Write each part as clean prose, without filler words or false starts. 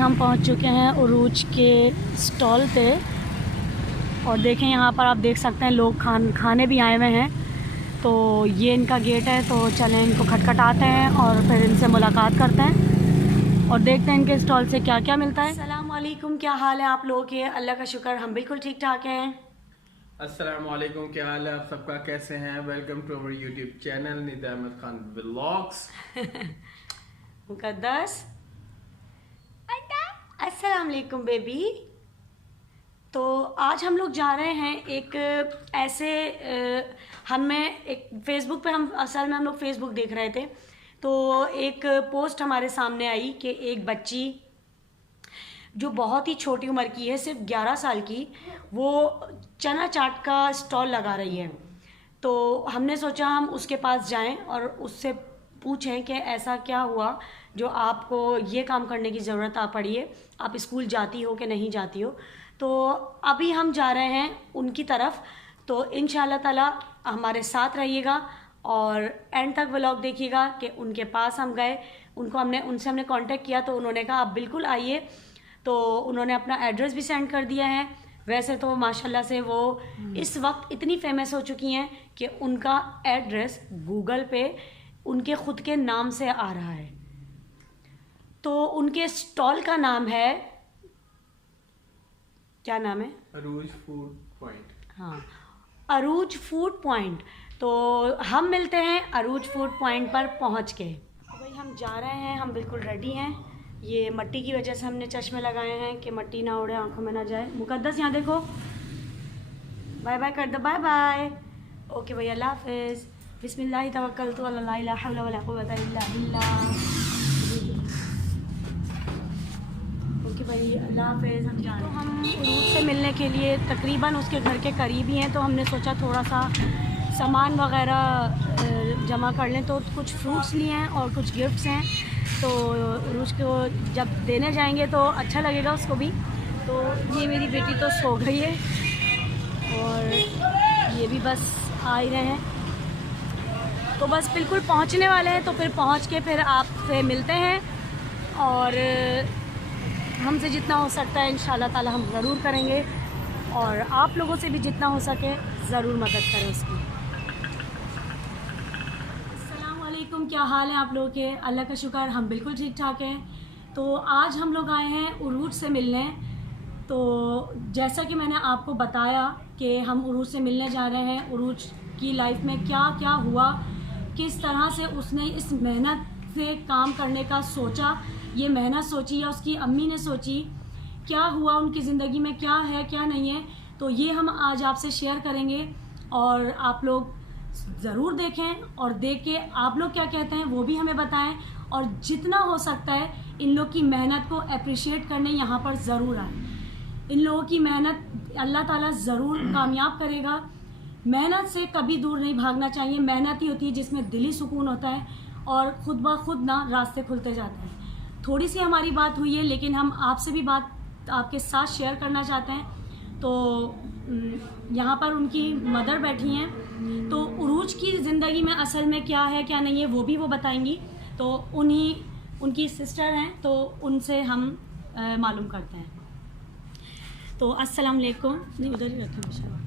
हम पहुंच चुके हैं उरूज के स्टॉल पे और देखें यहाँ पर आप देख सकते हैं लोग खाने भी आए हुए हैं। तो ये इनका गेट है, तो चलें इनको खटखटाते हैं और फिर इनसे मुलाकात करते हैं और देखते हैं इनके स्टॉल से क्या क्या मिलता है। अस्सलाम वालेकुम, क्या हाल है आप लोगों के? अल्लाह का शुक्र हम बिल्कुल ठीक ठाक हैं। अस्सलाम वालेकुम, क्या हाल है आप सबका, कैसे हैं? Welcome to our YouTube channel Nida Ahmed Khan vlogs. मुकद्दस अस्सलाम वालेकुम बेबी। तो आज हम लोग जा रहे हैं एक ऐसे हमें एक फेसबुक पे हम लोग फेसबुक देख रहे थे, तो एक पोस्ट हमारे सामने आई कि एक बच्ची जो बहुत ही छोटी उम्र की है, सिर्फ 11 साल की, वो चना चाट का स्टॉल लगा रही है। तो हमने सोचा हम उसके पास जाएं और उससे पूछें कि ऐसा क्या हुआ जो आपको ये काम करने की ज़रूरत आ पड़ी है, आप स्कूल जाती हो कि नहीं जाती हो। तो अभी हम जा रहे हैं उनकी तरफ, तो इंशाल्लाह ताला हमारे साथ रहिएगा और एंड तक व्लॉग देखिएगा कि उनके पास हम गए, उनसे हमने कांटेक्ट किया तो उन्होंने कहा आप बिल्कुल आइए। तो उन्होंने अपना एड्रेस भी सेंड कर दिया है। वैसे तो माशाल्लाह से वो इस वक्त इतनी फेमस हो चुकी हैं कि उनका एड्रेस गूगल पे उनके ख़ुद के नाम से आ रहा है। तो उनके स्टॉल का नाम है, क्या नाम है? अरूज फूड पॉइंट। हाँ, अरूज फूड पॉइंट। तो हम मिलते हैं अरूज फूड पॉइंट पर पहुंच के। भाई हम जा रहे हैं, हम बिल्कुल रेडी हैं। ये मट्टी की वजह से हमने चश्मे लगाए हैं कि मट्टी ना उड़े, आंखों में ना जाए। मुकद्दस यहाँ देखो, बाय बाय कर दो, बाय बाय। ओके भैया, अल्लाह हाफिज़। बिस्मिल्लाह तवक्कलतु अला ला इलाहा इल्ला वला कुव्वता इल्ला बिल्लाह। ओके भाई, अल्लाह हाफिज़। हम जा रहे हैं। तो हम उरूज से मिलने के लिए तकरीबन उसके घर के करीब ही हैं, तो हमने सोचा थोड़ा सा सामान वगैरह जमा कर लें। तो कुछ फ्रूट्स लिए हैं और कुछ गिफ्ट्स हैं, तो उरूज को जब देने जाएंगे तो अच्छा लगेगा उसको भी। तो ये मेरी बेटी तो सो गई है और ये भी बस आ ही रहे हैं। तो बस बिल्कुल पहुंचने वाले हैं, तो फिर पहुंच के फिर आपसे मिलते हैं और हमसे जितना हो सकता है इंशाल्लाह ताला हम ज़रूर करेंगे और आप लोगों से भी जितना हो सके ज़रूर मदद करें उसकी। अस्सलाम वालेकुम, क्या हाल है आप लोगों के? अल्लाह का शुक्र हम बिल्कुल ठीक ठाक हैं। तो आज हम लोग आए हैं उरूज से मिलने। तो जैसा कि मैंने आपको बताया कि हम उरूज से मिलने जा रहे हैं, उरूज की लाइफ में क्या क्या हुआ, किस तरह से उसने इस मेहनत से काम करने का सोचा, ये मेहनत सोची या उसकी अम्मी ने सोची, क्या हुआ उनकी ज़िंदगी में, क्या है क्या नहीं है, तो ये हम आज आपसे शेयर करेंगे और आप लोग ज़रूर देखें और देख के आप लोग क्या कहते हैं वो भी हमें बताएं और जितना हो सकता है इन लोग की मेहनत को अप्रिशिएट करने यहाँ पर ज़रूर आए। इन लोगों की मेहनत अल्लाह ताला ज़रूर कामयाब करेगा। मेहनत से कभी दूर नहीं भागना चाहिए। मेहनत ही होती है जिसमें दिली सुकून होता है और ख़ुद ब खुद ना रास्ते खुलते जाते हैं। थोड़ी सी हमारी बात हुई है लेकिन हम आपसे भी बात आपके साथ शेयर करना चाहते हैं। तो यहाँ पर उनकी मदर बैठी हैं, तो उरूज की ज़िंदगी में असल में क्या है क्या नहीं है वो भी वो बताएंगी। तो उनकी सिस्टर हैं, तो उनसे हम मालूम करते हैं। तो अस्सलाम वालेकुम। नहीं, उधर ही रखें इंशाल्लाह।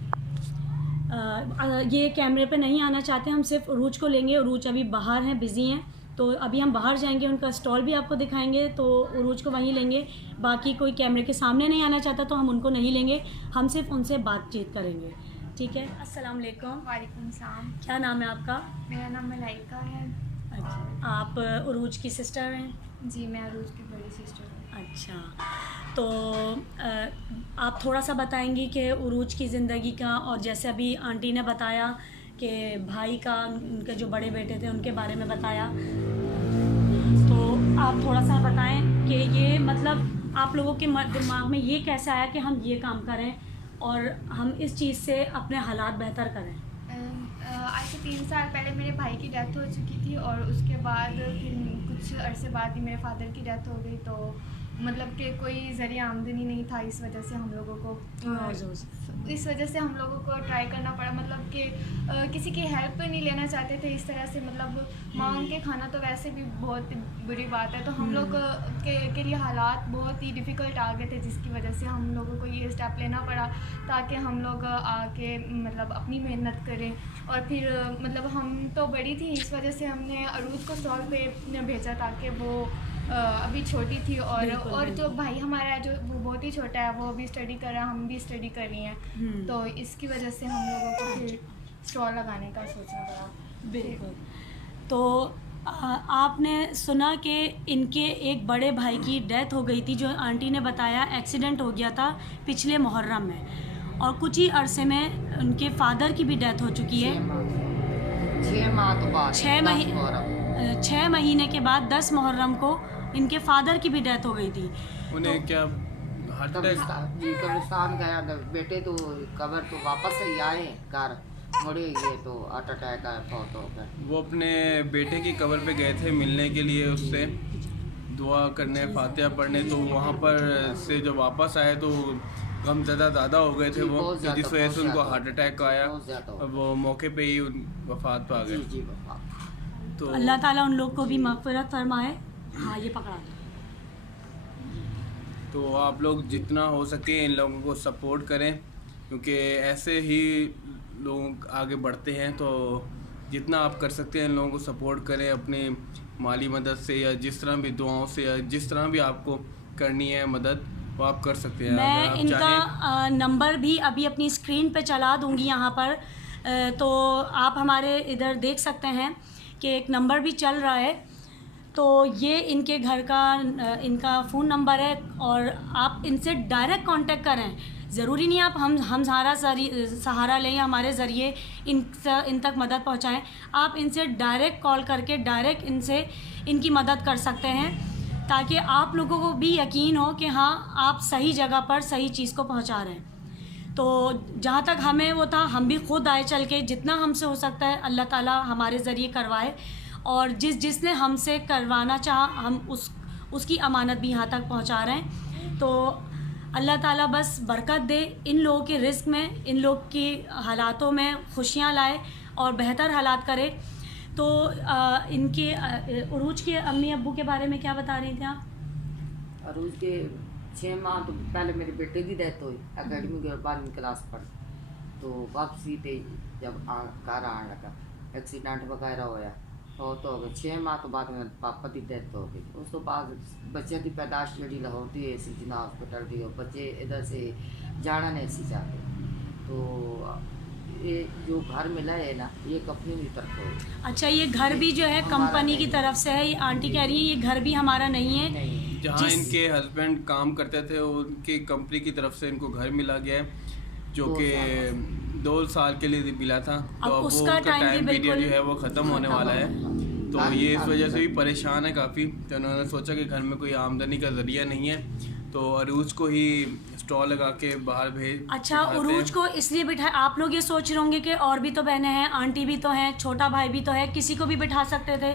ये कैमरे पे नहीं आना चाहते, हम सिर्फ उरूज को लेंगे। उरूज अभी बाहर हैं, बिज़ी हैं, तो अभी हम बाहर जाएंगे, उनका स्टॉल भी आपको दिखाएंगे, तो उरूज को वहीं लेंगे। बाकी कोई कैमरे के सामने नहीं आना चाहता तो हम उनको नहीं लेंगे, हम सिर्फ उनसे बातचीत करेंगे, ठीक है? अस्सलाम वालेकुम। वालेकुम सलाम। क्या नाम है आपका? मेरा नाम मलाइका है। अच्छा, आप उरूज की सिस्टर हैं? जी, मैं अरूज की बड़ी सिस्टर हूँ। अच्छा, तो आप थोड़ा सा बताएंगी कि उरूज की ज़िंदगी का, और जैसे अभी आंटी ने बताया कि भाई का, उनके जो बड़े बेटे थे उनके बारे में बताया, तो आप थोड़ा सा बताएं कि ये मतलब आप लोगों के दिमाग में ये कैसे आया कि हम ये काम करें और हम इस चीज़ से अपने हालात बेहतर करें। आज से 3 साल पहले मेरे भाई की डेथ हो चुकी थी और उसके बाद फिर कुछ अरसे बाद ही मेरे फादर की डेथ हो गई। तो मतलब कि कोई ज़रिया आमदनी नहीं था, इस वजह से हम लोगों को ट्राई करना पड़ा। मतलब कि किसी की हेल्प नहीं लेना चाहते थे इस तरह से, मतलब मांग के खाना तो वैसे भी बहुत बुरी बात है। तो हम लोग के लिए हालात बहुत ही डिफ़िकल्ट आ गए थे, जिसकी वजह से हम लोगों को ये स्टेप लेना पड़ा ताकि हम लोग आके मतलब अपनी मेहनत करें। और फिर मतलब हम तो बड़ी थी, इस वजह से हमने अरूज को स्टॉल पे भेजा ताकि वो अभी छोटी थी। और जो भाई हमारा है जो वो बहुत ही छोटा है, वो अभी स्टडी कर रहा है, हम भी स्टडी कर रही हैं। तो इसकी वजह से हम लोगों को फिर स्टॉल लगाने का सोचना पड़ा। बिल्कुल। तो आपने सुना कि इनके एक बड़े भाई की डेथ हो गई थी, जो आंटी ने बताया एक्सीडेंट हो गया था पिछले मुहर्रम में, और कुछ ही अरसे में उनके फादर की भी डेथ हो चुकी है। 6 माह तो बाद 6 महीने के बाद 10 मुहर्रम को इनके फादर की भी डेथ हो गई थी। उन्हें क्या हार्ट अटैक? कब्रिस्तान गया बेटे, तो कब्र तो वापस ही आए घर मुड़े, ये तो हार्ट अटैक आया, फौत हो गए। वो अपने बेटे की कब्र पे गए थे मिलने के लिए, उससे दुआ करने, फातिहा पढ़ने। तो वहाँ पर से जब वापस आए तो गम ज़्यादा हो गए थे वो, जिस वजह से उनको हार्ट अटैक आया और वो मौके पे ही वफात पा गए। तो अल्लाह ताला उन लोग को भी मग़फ़िरत फरमाए। हाँ, ये पकड़ा दो। तो आप लोग जितना हो सके इन लोगों को सपोर्ट करें, क्योंकि ऐसे ही लोग आगे बढ़ते हैं। तो जितना आप कर सकते हैं इन लोगों को सपोर्ट करें, अपनी माली मदद से या जिस तरह भी दुआओं से या जिस तरह भी आपको करनी है मदद, वो आप कर सकते हैं। मैं इनका नंबर भी अभी अपनी स्क्रीन पे चला दूंगी यहाँ पर, तो आप हमारे इधर देख सकते हैं कि एक नंबर भी चल रहा है। तो ये इनके घर का इनका फ़ोन नंबर है, और आप इनसे डायरेक्ट कांटेक्ट करें। ज़रूरी नहीं आप हम सहारा लें या हमारे ज़रिए इन तक मदद पहुँचाएं। आप इनसे डायरेक्ट कॉल करके डायरेक्ट इनसे इनकी मदद कर सकते हैं, ताकि आप लोगों को भी यकीन हो कि हाँ, आप सही जगह पर सही चीज़ को पहुँचा रहे हैं। तो जहाँ तक हमें वो था, हम भी खुद आए चल के, जितना हमसे हो सकता है अल्लाह ताला हमारे ज़रिए करवाए, और जिसने हमसे करवाना चाहा हम उसकी अमानत भी यहाँ तक पहुँचा रहे हैं। तो अल्लाह ताला बस बरकत दे इन लोगों के रिज़्क़ में, इन लोग की हालातों में खुशियाँ लाए और बेहतर हालात करे। तो इनके उरूज के अम्मी अब्बू के बारे में क्या बता रही थी आप? अरूज के 6 माह तो पहले मेरे बेटे की डेथ हुई, अकेडमी के 12वीं क्लास पढ़, तो वापसी पे जब घर आने लगा एक्सीडेंट वगैरह होया, तो हो गए 6 माह तो बाद में पापा की डेथ हो गई। उस तो बाद बच्चे की पैदाश जी लाहौर दी सी जिना हॉस्पिटल दी, बच्चे इधर से जाना नहीं सी चाहते। तो ये जो घर मिला है ना, ये कंपनी की तरफ हो। अच्छा, ये घर भी जो है कंपनी की तरफ से है? ये आंटी कह रही है ये घर भी हमारा नहीं है। जहाँ इनके हस्बैंड काम करते थे उनकी कंपनी की तरफ से इनको घर मिला गया है, जो कि 2 साल के लिए मिला था। तो अब उसका टाइम पीरियड जो है वो ख़त्म होने वाला है। तो ये इस वजह से भी परेशान है काफ़ी। तो उन्होंने सोचा कि घर में कोई आमदनी का ज़रिया नहीं है, तो अरूज को ही स्टॉल लगा के बाहर भेज। अच्छा, उरूज को इसलिए बिठाए, आप लोग ये सोच रहे होंगे कि और भी तो बहनें हैं, आंटी भी तो हैं, छोटा भाई भी तो है, किसी को भी बिठा सकते थे।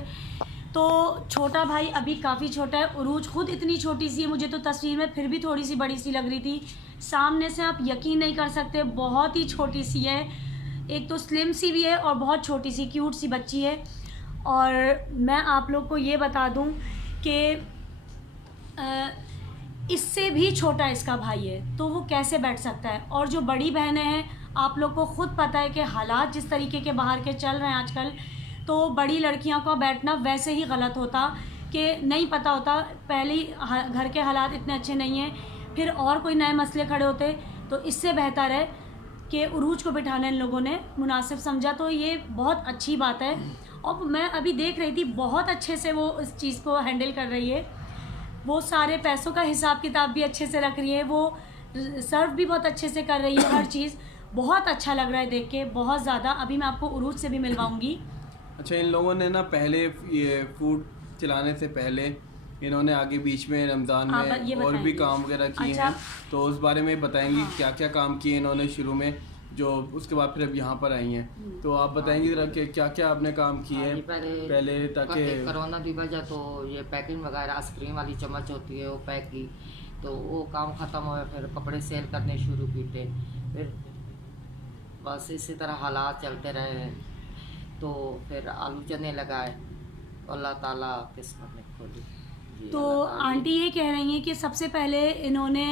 तो छोटा भाई अभी काफ़ी छोटा है, उरूज खुद इतनी छोटी सी है, मुझे तो तस्वीर में फिर भी थोड़ी सी बड़ी सी लग रही थी, सामने से आप यकीन नहीं कर सकते, बहुत ही छोटी सी है। एक तो स्लिम सी भी है और बहुत छोटी सी क्यूट सी बच्ची है। और मैं आप लोग को ये बता दूं कि इससे भी छोटा इसका भाई है, तो वो कैसे बैठ सकता है। और जो बड़ी बहनें हैं, आप लोग को ख़ुद पता है कि हालात जिस तरीके के बाहर के चल रहे हैं आजकल, तो बड़ी लड़कियों का बैठना वैसे ही गलत होता कि नहीं पता होता, पहले ही घर के हालात इतने अच्छे नहीं हैं, फिर और कोई नए मसले खड़े होते। तो इससे बेहतर है कि उरूज को बिठाना इन लोगों ने मुनासिब समझा, तो ये बहुत अच्छी बात है। और मैं अभी देख रही थी, बहुत अच्छे से वो इस चीज़ को हैंडल कर रही है, वो सारे पैसों का हिसाब किताब भी अच्छे से रख रही है, वो सर्व भी बहुत अच्छे से कर रही है, हर चीज़ बहुत अच्छा लग रहा है देख के, बहुत ज़्यादा। अभी मैं आपको उरूज से भी मिलवाऊंगी। अच्छा, इन लोगों ने ना पहले ये फूड चलाने से पहले इन्होंने आगे बीच में रमज़ान में और भी काम वगैरह किए हैं, तो उस बारे में बताएंगी क्या क्या काम किए इन्होंने शुरू में, जो उसके बाद फिर अब यहाँ पर आई हैं। तो आप बताएंगे ज़रा कि क्या क्या आपने काम किए हैं पहले ताकि कोरोना की वजह तो ये पैकिंग वगैरह आइसक्रीम वाली चम्मच होती है वो पैक की, तो वो काम ख़त्म हुआ। फिर कपड़े सेल करने शुरू किए, फिर बस इसी तरह हालात चलते रहे। तो फिर आलू चने लगाए, अल्लाह ताला किस्मत में खोली। तो आंटी ये कह रही हैं कि सबसे पहले इन्होंने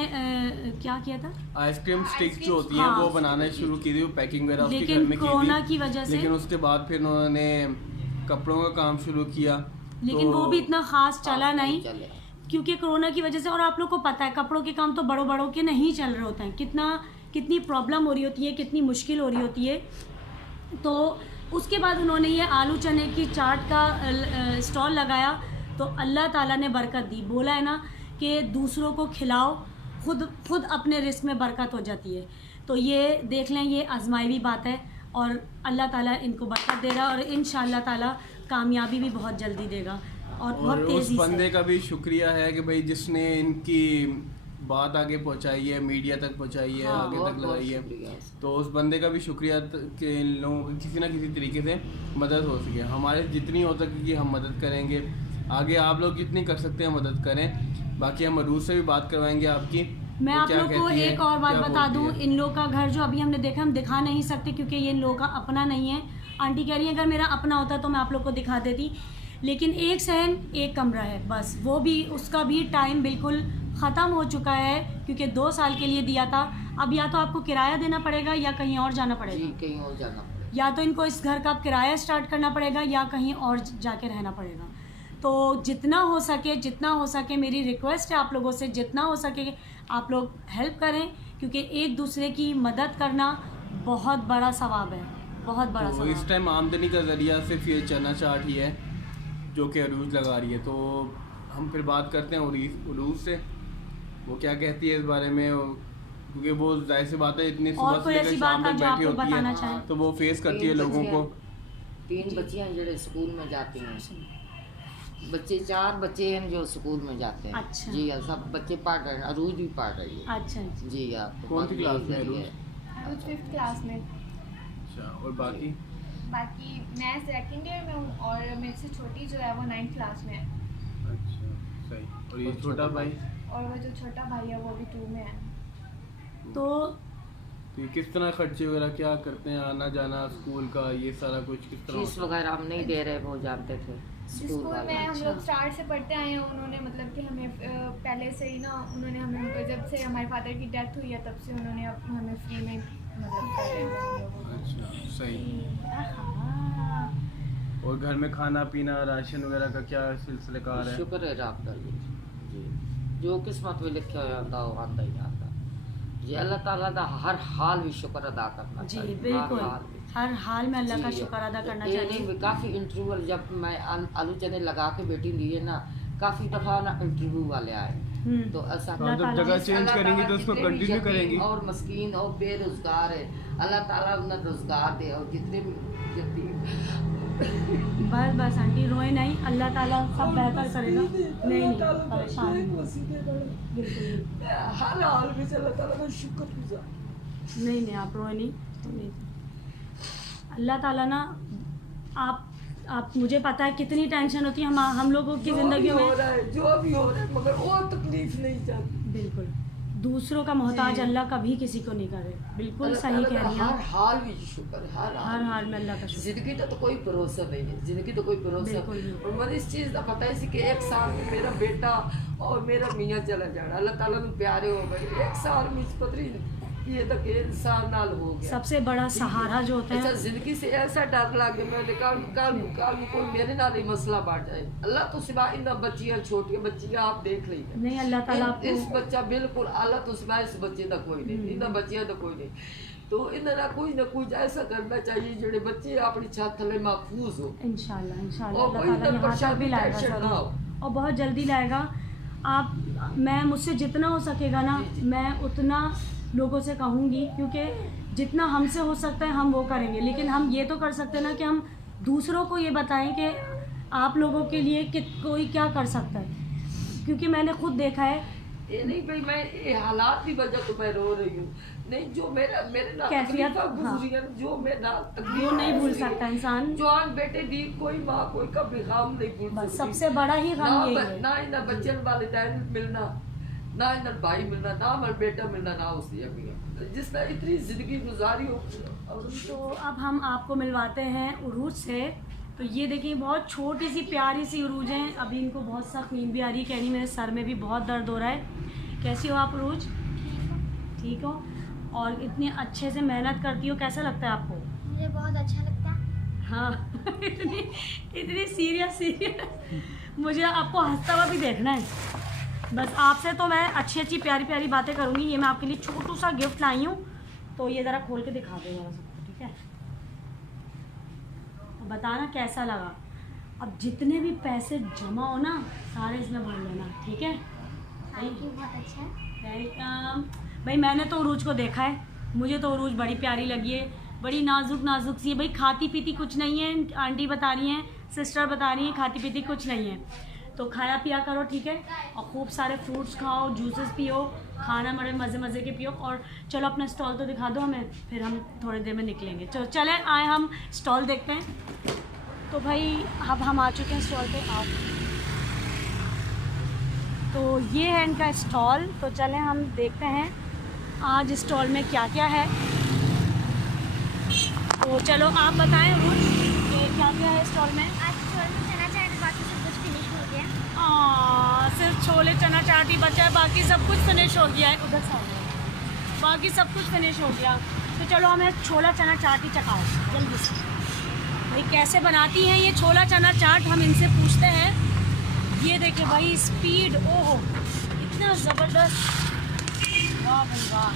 क्या किया था, आइसक्रीम स्टिक्स जो होती हैं हाँ, वो बनाना शुरू की थी, वो पैकिंग वगैरह उसके घर लेकिन में कोरोना की की वजह से, लेकिन उसके बाद फिर उन्होंने कपड़ों का काम शुरू किया, लेकिन वो भी इतना खास चला नहीं चले। क्योंकि कोरोना की वजह से। और आप लोग को पता है कपड़ों के काम तो बड़ों बड़ों के नहीं चल रहे होते हैं, कितनी प्रॉब्लम हो रही होती है, कितनी मुश्किल हो रही होती है। तो उसके बाद उन्होंने ये आलू चने की चाट का स्टॉल लगाया, तो अल्लाह ताला ने बरकत दी। बोला है ना कि दूसरों को खिलाओ, खुद अपने रिस्क में बरकत हो जाती है। तो ये देख लें, ये आजमाई बात है और अल्लाह ताला इनको बरकत दे रहा है और इंशाअल्लाह ताला कामयाबी भी बहुत जल्दी देगा और बहुत उस तेज़ी बंदे से। का भी शुक्रिया है कि भाई जिसने इनकी बात आगे पहुंचाई है, मीडिया तक पहुंचाई है, हाँ, आगे तक लगाई है, शुक्रिया। तो उस बंदे का भी शुक्रिया कि इन लोगों की किसी ना किसी तरीके से मदद हो सके। हमारे जितनी हो सकेगी हम मदद करेंगे, आगे आप लोग जितनी कर सकते हैं मदद करें। बाकी हम अरूज से भी बात करवाएंगे आपकी। मैं आप लोग को एक और बात बता दूं, इन लोग का घर जो अभी हमने देखा हम दिखा नहीं सकते क्योंकि ये इन लोगों का अपना नहीं है। आंटी कह रही है अगर मेरा अपना होता तो मैं आप लोग को दिखा देती, लेकिन एक सहन एक कमरा है बस, वो भी उसका भी टाइम बिल्कुल ख़त्म हो चुका है क्योंकि 2 साल के लिए दिया था। अब या तो आपको किराया देना पड़ेगा या कहीं और जाना पड़ेगा, जी कहीं और जाना पड़ेगा, या तो इनको इस घर का किराया स्टार्ट करना पड़ेगा या कहीं और जाके रहना पड़ेगा। तो जितना हो सके मेरी रिक्वेस्ट है आप लोगों से, जितना हो सके आप लोग हेल्प करें क्योंकि एक दूसरे की मदद करना बहुत बड़ा सवाब है, बहुत बड़ा तो सवाब। इस टाइम आमदनी का ज़रिया सिर्फ ये चना चाट ही है जो कि अरूज लगा रही है। तो हम फिर बात करते हैं अरूज से, वो क्या कहती है इस बारे में, क्योंकि वो जाहिर सी बात है इतनी सुबह से लेकर शाम तक बैठी होती है तो वो फेस करती है लोगों को। 3 बच्चियां जो स्कूल में जाती हैं, बच्चे 4 बच्चे हैं जो स्कूल में जाते हैं। अच्छा। जी हाँ, सब बच्चे पढ़ रहे हैं, अरूज भी पढ़ रही है। अच्छा जी हाँ। कौन सी क्लास में अरूज? कुछ 5th क्लास में। अच्छा, और बाकी मैं 2nd ईयर में हूँ और मेरे से छोटी जो है वो 9th क्लास में है। अच्छा सही। और ये छोटा भाई? और वो जो छोटा भाई है वो भी 2 में है। तो ये किस तरह खर्चे वगैरह क्या करते हैं, आना जाना स्कूल का, ये सारा कुछ किस तरह? फीस वगैरह हम नहीं दे रहे, वो जानते थे स्कूल वाले। में हम लोग स्टार्ट से पढ़ते आए हैं। उन्होंने मतलब कि हमें पहले से ही ना, उन्होंने हमें जब से हमारे फादर की डेथ हुई है तब से उन्होंने हमें फ्री में मतलब कर रहे हैं हम लोगों को। अच्छा सही। हाँ। और घर में खाना पीना राशन वगैरह का क्या सिलसिलेकार है? शुक्र है रब का जी, जो किस्मत में लिखा हुआ होता वो आता ही आता। जी अल्लाह ताला का हर हाल भी शुक्र अदा करना जी चाहिए। बिल्कुल, हर हाल में अल्लाह का जी, शुक्र अदा करना ये चाहिए। नहीं, काफ़ी इंटरव्यू जब मैं आलू चने लगा के बेटी दी है ना, काफ़ी दफ़ा ना इंटरव्यू वाले आए, तो ऐसा अल्लाह जब ताला जगह चेंज अल्लाह करेंगी ताला तो उसको जितने भी कंटिन्यू यतीम करेंगी। और मस्कीन और बेरोजगार है, अल्लाह ताला उन्हें रोजगार दे। और जितने भी यतीम बस आंटी रोए नहीं, अल्लाह ताला सब बेहतर करेगा। नहीं परेशान बिल्कुल हर हाल में अल्लाह ताला का शुक्र। नहीं आप रोए नहीं, तो नहीं। अल्लाह ताला ना आप मुझे पता है कितनी टेंशन होती है हम लोगों की ज़िंदगी में, जो भी हो रहा है, मगर वो तकलीफ नहीं जाती। बिल्कुल दूसरों का मोहताज अल्लाह कभी किसी को नहीं करे। बिल्कुल सही कह रही हर हैं, हाल में शुक्र है, हर हाल में अल्लाह का शुक्र। जिंदगी का तो कोई भरोसा नहीं है, जिंदगी तो कोई भरोसा बिल्कुल नहीं। और मुझे इस चीज़ का पता है कि 1 साल में मेरा बेटा और मेरा मियाँ चला जाना, अल्लाह ताला ने प्यारे हो गए। 1 साल में पतरी ये तक इंसान नाल हो गया। सबसे बड़ा सहारा जो होता अच्छा है, जिंदगी से ऐसा डर लग गया, मैंने कल में कोई मेरे नाल ही मसला बढ़ जाए। अल्लाह तो सिवा इन बच्चियां छोटी बच्चियां आप देख ली नहीं अल्लाह ताला इस आपको बच्चा बिल्कुल अल्लाह तो सिवा इस बच्चे का कोई नहीं, इन बच्चियां का कोई नहीं। तो इन्हें ना कुछ ऐसा करना चाहिए जोड़े बच्चे अपनी छत थले महफूज हो। इंशाल्लाह और अल्लाह ताला यहाँ तक भी लाएगा टेंशन ना हो। ज़रूर, और बहुत जल्दी लाएगा। मैं मुझसे जितना हो सकेगा ना, मैं उतना लोगों से कहूँगी क्योंकि जितना हमसे हो सकता है हम वो करेंगे, लेकिन हम ये तो कर सकते हैं ना कि हम दूसरों को ये बताएं कि आप लोगों के लिए कि कोई क्या कर सकता है। क्योंकि मैंने खुद देखा है ये नहीं भाई मैं ये हालात की वजह तो मैं रो रही हूँ, नहीं जो मेरे ना कैफियत, गुजरी है, जो मेरा वो नहीं भूल सकता इंसान। जवान बेटे दी कोई माँ कोई कभी गम नहीं भूल सकती। सबसे बड़ा ही गम यही है। ना इन्हें बच्चन वालिदैन मिलना, ना इन्हें भाई मिलना, ना हमारा बेटा मिलना, ना उसकी अम्मी जिसने इतनी जिंदगी गुजारी हो। तो अब हम आपको मिलवाते हैं उरूज से। तो ये देखिए बहुत छोटी सी प्यारी सी उरूज हैं। अभी इनको बहुत सख्त नींद भी आ रही है, कह रही मेरे सर में भी बहुत दर्द हो रहा है। कैसी हो आप उरूज? ठीक हो? और इतनी अच्छे से मेहनत करती हो, कैसा लगता है आपको? मुझे बहुत अच्छा लगता है। हाँ इतनी सीरियस मुझे आपको हंसता हुआ भी देखना है। बस आपसे तो मैं अच्छी अच्छी प्यारी प्यारी बातें करूँगी। ये मैं आपके लिए छोटू सा गिफ्ट लाई हूँ, तो ये ज़रा खोल के दिखा दो जरा सबको, ठीक है? तो बताना कैसा लगा। अब जितने भी पैसे जमा हो ना सारे इसमें भर लेना, ठीक है? थैंक यू, बहुत अच्छा है। वेलकम। भाई मैंने तो उरूज को देखा है, मुझे तो उरूज बड़ी प्यारी लगी है, बड़ी नाजुक नाजुक सी है। भाई खाती पीती कुछ नहीं है, आंटी बता रही हैं, सिस्टर बता रही हैं खाती पीती कुछ नहीं है। तो खाया पिया करो, ठीक है? और खूब सारे फ्रूट्स खाओ, जूसेस पियो, खाना बड़े मज़े मज़े के पियो। और चलो अपना स्टॉल तो दिखा दो हमें, फिर हम थोड़ी देर में निकलेंगे। चलो चलें, आए हम स्टॉल देखते हैं। तो भाई अब हम आ चुके हैं स्टॉल पे। आप तो ये है इनका स्टॉल। तो चलें हम देखते हैं आज स्टॉल में क्या क्या है। तो चलो आप बताएं रोज कि क्या क्या है स्टॉल में। आज स्टॉल में चना चाट, बाकी सब कुछ फिनिश हो गया। सिर्फ छोले चना चाट ही बचा है, बाकी सब कुछ फिनिश हो गया है। उधर से बाकी सब कुछ फिनिश हो गया। तो चलो हमें छोला चना चाट ही चखाओ जल्दी से। भाई कैसे बनाती हैं ये छोला चना चाट, हम इनसे पूछते हैं। ये देखिए भाई स्पीड, ओहो इतना ज़बरदस्त, वाह भाई वाह।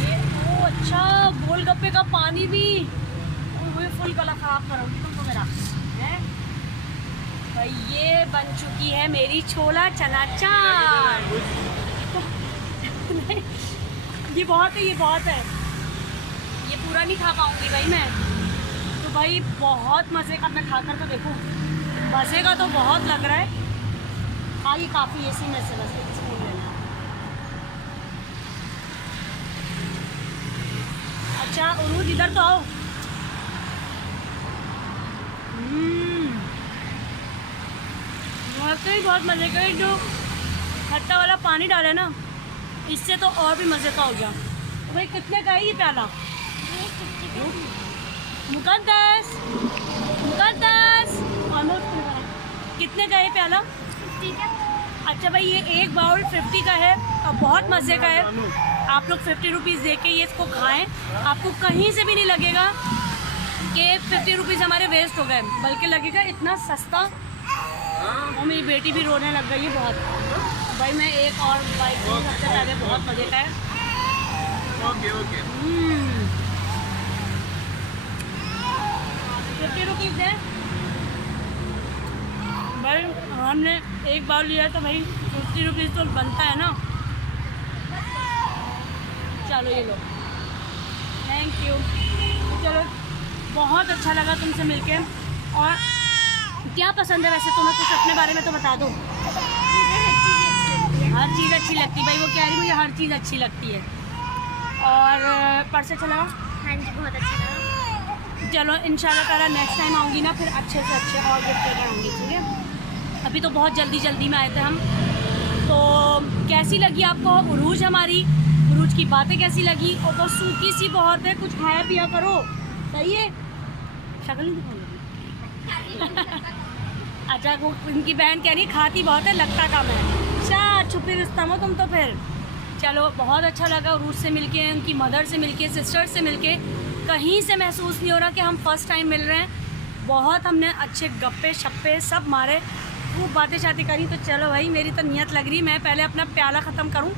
ये ओ अच्छा, गोलगप्पे का पानी भी, और वो फुल गला खराब करोगी तुम तो मेरा है भाई। ये बन चुकी है मेरी छोला चना चाट। ये बहुत है, ये बहुत है, ये पूरा नहीं खा पाऊँगी भाई मैं। तो भाई बहुत मज़े का, मैं खाकर तो देखूँ, मज़े का तो बहुत लग रहा है। हाँ ये काफ़ी ऐसी में से बस एक स्पून लेना। अच्छा उरूज इधर तो आओ। वाकई बहुत मज़े का, जो खट्टा वाला पानी डाले ना इससे तो और भी मज़े का हो गया। तो भाई कितने का है ये प्याला? मुकद्दस कितने का है प्याला? 50 का। अच्छा भाई ये एक बाउल 50 का है और बहुत मज़े का है। आप लोग 50 रुपीज़ दे के ये इसको खाएं, आपको कहीं से भी नहीं लगेगा कि 50 रुपीज़ हमारे वेस्ट हो गए, बल्कि लगेगा इतना सस्ता। और मेरी बेटी भी रोने लग गई है बहुत। भाई मैं एक और बाइक सबसे पहले, बहुत मज़े का है। ओके ओके 50 रुपीज़ है भाई। हमने एक बाउल लिया है तो भाई 50 रुपीज़ तो बनता है ना। चलो ये लो, थैंक यू। चलो बहुत अच्छा लगा तुमसे मिलके। और क्या पसंद है वैसे तुम्हें, कुछ अपने बारे में तो बता दो। हर चीज़ अच्छी लगती है भाई, वो कह रही मुझे हर चीज़ अच्छी लगती है। और परसे चला? हाँ जी बहुत अच्छा लगा। चलो इंशाल्लाह ताला नेक्स्ट टाइम आऊँगी ना फिर अच्छे से अच्छे और गिफ्ट लेकर आऊँगी, ठीक है? अभी तो बहुत जल्दी में आए थे हम। तो कैसी लगी आपको उरूज हमारी? उरूज की बातें कैसी लगी? और वो सूखी सी बहुत है, कुछ खाया पिया करो, सही है? शक्ल नहीं दिखाऊंगी। अच्छा वो उनकी बहन कह रही खाती बहुत है लगता कम है। अच्छा छुपी रिश्तम हो तुम तो फिर। चलो बहुत अच्छा लगा उरूज से मिलके, उनकी मदर से मिलके, सिस्टर से मिलके। कहीं से महसूस नहीं हो रहा कि हम फर्स्ट टाइम मिल रहे हैं। बहुत हमने अच्छे गप्पे शप्पे सब मारे, खूब बातें शातें करी। तो चलो भाई मेरी तो नियत लग रही, मैं पहले अपना प्याला ख़त्म करूं।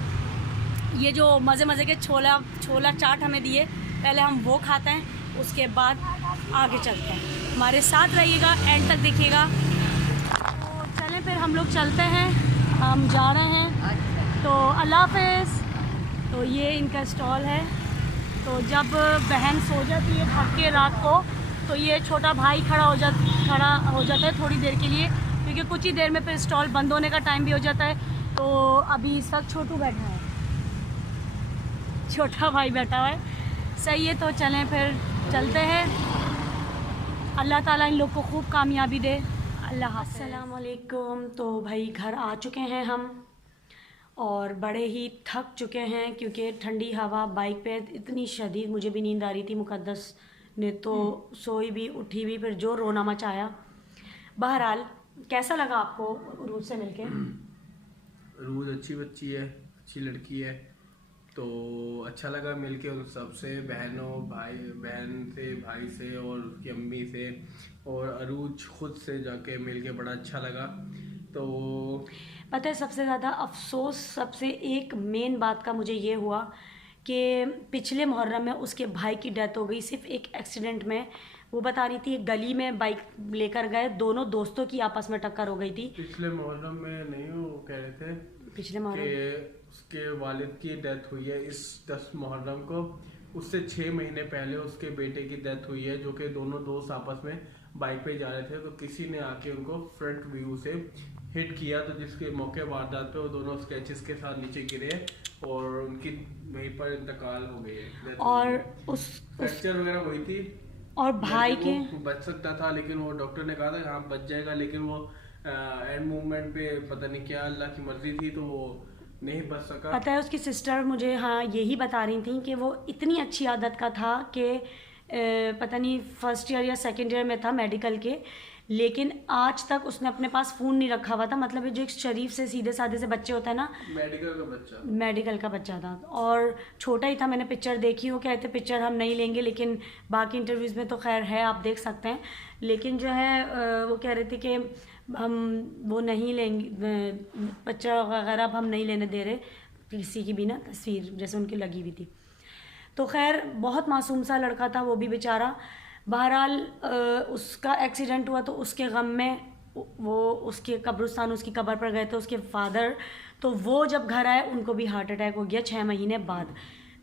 ये जो मज़े के छोला चाट हमें दिए, पहले हम वो खाते हैं, उसके बाद आगे चलते हैं। हमारे साथ रहिएगा, एंड तक देखिएगा। तो चलें फिर हम लोग चलते हैं, हम जा रहे हैं। तो अल्लाह हाफ़िज़। तो ये इनका स्टॉल है। तो जब बहन सो जाती है थक के रात को, तो ये छोटा भाई खड़ा हो जाता है थोड़ी देर के लिए, क्योंकि कुछ ही देर में फिर स्टॉल बंद होने का टाइम भी हो जाता है। तो अभी इस वक्त छोटू बैठा है, छोटा भाई बैठा है। सही है, तो चलें फिर चलते हैं। अल्लाह ताला इन लोग को खूब कामयाबी दे। अल्लाह हाफ़िज़। अस्सलाम वालेकुम। तो भाई घर आ चुके हैं हम और बड़े ही थक चुके हैं क्योंकि ठंडी हवा, बाइक पे इतनी शदीद, मुझे भी नींद आ रही थी। मुकद्दस ने तो सोई भी, उठी भी, फिर जो रोना मचाया। बहरहाल कैसा लगा आपको रूज से मिलके? रूज अच्छी बच्ची है, अच्छी लड़की है, तो अच्छा लगा मिलके उन सबसे, बहनों, बहन से, भाई से और उसकी अम्मी से, और अरूज खुद से जाके मिलके बड़ा अच्छा लगा। तो पता है सबसे ज़्यादा अफसोस, सबसे एक मेन बात का मुझे ये हुआ कि पिछले मुहर्रम में उसके भाई की डेथ हो गई, सिर्फ एक एक्सीडेंट में। वो बता रही थी एक गली में बाइक लेकर गए, दोनों दोस्तों की आपस में टक्कर हो गई थी। पिछले मुहर्रम में नहीं, वो कह रहे थे पिछले मुहर्रम उसके वालिद की डेथ हुई है इस 10 मुहर्रम को। उससे 6 महीने पहले उसके बेटे की डेथ हुई है, जो कि दोनों दोस्त आपस में बाइक पे जा रहे थे, तो किसी ने आके उनको फ्रंट व्यू से हिट किया, तो जिसके मौके वारदात पे वो दोनों स्क्रैचेस के साथ नीचे गिरे और उनकी वहीं पर इंतकाल हो गई है। और उस फ्रैक्चर वगैरह हुई थी और भाई के बच सकता था, लेकिन वो डॉक्टर ने कहा था हाँ बच जाएगा, लेकिन वो एंड मूवमेंट पे पता नहीं क्या अल्लाह की मर्जी थी, तो वो नहीं बच सका। पता है उसकी सिस्टर मुझे हाँ यही बता रही थी कि वो इतनी अच्छी आदत का था कि पता नहीं फर्स्ट ईयर या सेकंड ईयर में था मेडिकल के, लेकिन आज तक उसने अपने पास फ़ोन नहीं रखा हुआ था। मतलब जो एक शरीफ से सीधे साधे से बच्चे होता है ना, मेडिकल का बच्चा था और छोटा ही था। मैंने पिक्चर देखी, वो कहते पिक्चर हम नहीं लेंगे, लेकिन बाकी इंटरव्यूज़ में तो खैर है, आप देख सकते हैं। लेकिन जो है वो कह रहे थे कि हम वो नहीं लेंगे, पिक्चर वगैरह अब हम नहीं लेने दे रहे किसी की भी ना तस्वीर जैसे उनकी लगी हुई थी। तो खैर बहुत मासूम सा लड़का था वो भी बेचारा। बहरहाल उसका एक्सीडेंट हुआ तो उसके गम में वो उसके कब्रिस्तान, उसकी कब्र पर गए थे उसके फादर, तो वो जब घर आए उनको भी हार्ट अटैक हो गया 6 महीने बाद।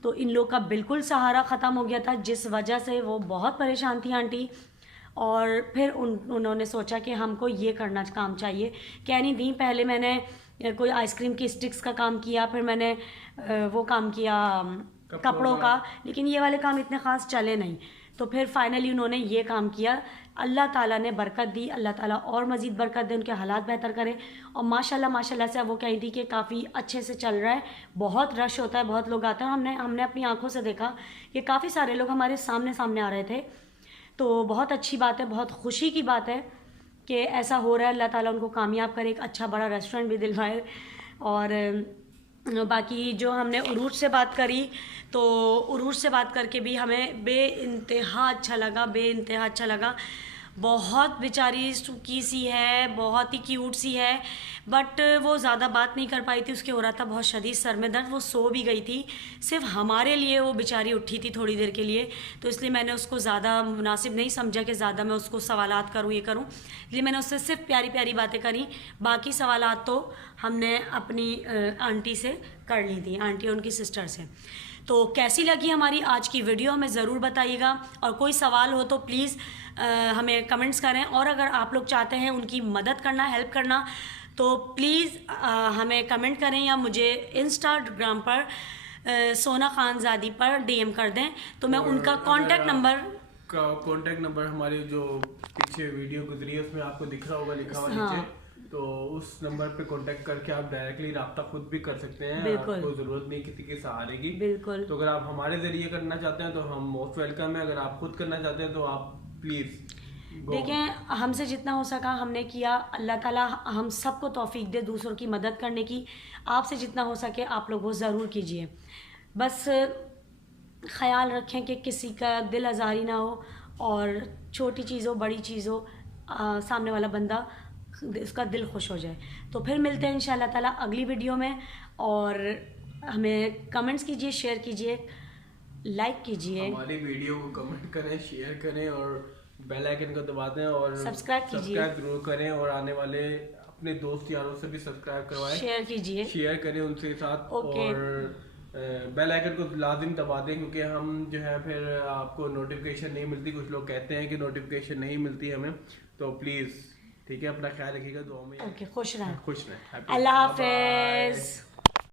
तो इन लोग का बिल्कुल सहारा ख़त्म हो गया था, जिस वजह से वो बहुत परेशान थी आंटी। और फिर उन्होंने सोचा कि हमको ये करना काम चाहिए। कह नहीं थी, पहले मैंने कोई आइसक्रीम की स्टिक्स का काम किया, फिर मैंने वो काम किया कपड़ों का, लेकिन ये वाले काम इतने ख़ास चले नहीं। तो फिर फाइनली उन्होंने ये काम किया। अल्लाह ताला ने बरकत दी, अल्लाह ताला और मज़ीद बरकत दे, उनके हालात बेहतर करे। और माशाल्लाह से वो कही थी कि काफ़ी अच्छे से चल रहा है। बहुत रश होता है, बहुत लोग आते हैं। हमने अपनी आंखों से देखा कि काफ़ी सारे लोग हमारे सामने आ रहे थे। तो बहुत अच्छी बात है, बहुत खुशी की बात है कि ऐसा हो रहा है। अल्लाह ताला उनको कामयाब करे, एक अच्छा बड़ा रेस्टोरेंट भी दिलवाए। और बाकी जो हमने उरूज से बात करी, तो उरूज से बात करके भी हमें बेइंतहा अच्छा लगा। बहुत बेचारी सूखी सी है, बहुत ही क्यूट सी है, बट वो ज़्यादा बात नहीं कर पाई थी। उसके हो रहा था बहुत शदीद सर में दर्द, वो सो भी गई थी। सिर्फ हमारे लिए वो बेचारी उठी थी थोड़ी देर के लिए, तो इसलिए मैंने उसको ज़्यादा मुनासिब नहीं समझा कि ज़्यादा मैं उसको सवालात करूँ, ये करूँ। इसलिए मैंने उससे सिर्फ प्यारी प्यारी बातें करी। बाकी सवालात तो हमने अपनी आंटी से कर ली थी, आंटी और उनकी सिस्टर से। तो कैसी लगी हमारी आज की वीडियो हमें ज़रूर बताइएगा, और कोई सवाल हो तो प्लीज़ हमें कमेंट्स करें। और अगर आप लोग चाहते हैं उनकी मदद करना, हेल्प करना, तो प्लीज़ हमें कमेंट करें या मुझे इंस्टाग्राम पर सोना खानजादी पर DM कर दें, तो मैं उनका कॉन्टैक्ट नंबर हमारी जो पीछे वीडियो गुजरी है उसमें आपको दिख रहा होगा, लिखा हुआ नीचे, तो उस नंबर पे कांटेक्ट करके आप डायरेक्टली राब्ता खुद भी कर सकते हैं। आपको जरूरत नहीं किसी के सहारे की। बिल्कुल। तो अगर आप हमारे जरिए करना चाहते हैं तो हम मोस्ट वेलकम है। अगर आप खुद करना चाहते हैं तो आप प्लीज़ देखें, हमसे जितना हो सका हमने किया। अल्लाह ताला हम सबको तौफीक दे दूसरों की मदद करने की। आपसे जितना हो सके आप लोग वो ज़रूर कीजिए। बस ख्याल रखें कि किसी का दिल आज़ारी ना हो, और छोटी चीज़ हो बड़ी चीज़ हो, सामने वाला बंदा उसका दिल खुश हो जाए। तो फिर मिलते हैं इंशाल्लाह ताला अगली वीडियो में। और हमें कमेंट्स कीजिए, शेयर कीजिए, लाइक कीजिए, हमारी वीडियो को कमेंट करें, शेयर करें और बेल आइकन को दबा दें और सब्सक्राइब जरूर करें। और आने वाले अपने दोस्त यारों से भी सब्सक्राइब करवाएं, शेयर करें उनके साथ। और बेल आइकन को लाजिम दबा दें, क्योंकि हम जो है फिर आपको नोटिफिकेशन नहीं मिलती। कुछ लोग कहते हैं कि नोटिफिकेशन नहीं मिलती हमें, तो प्लीज़ ठीक है, अपना ख्याल रखिएगा, दुआ में ओके, खुश रहें, खुश रहें। अल्लाह हाफिज़।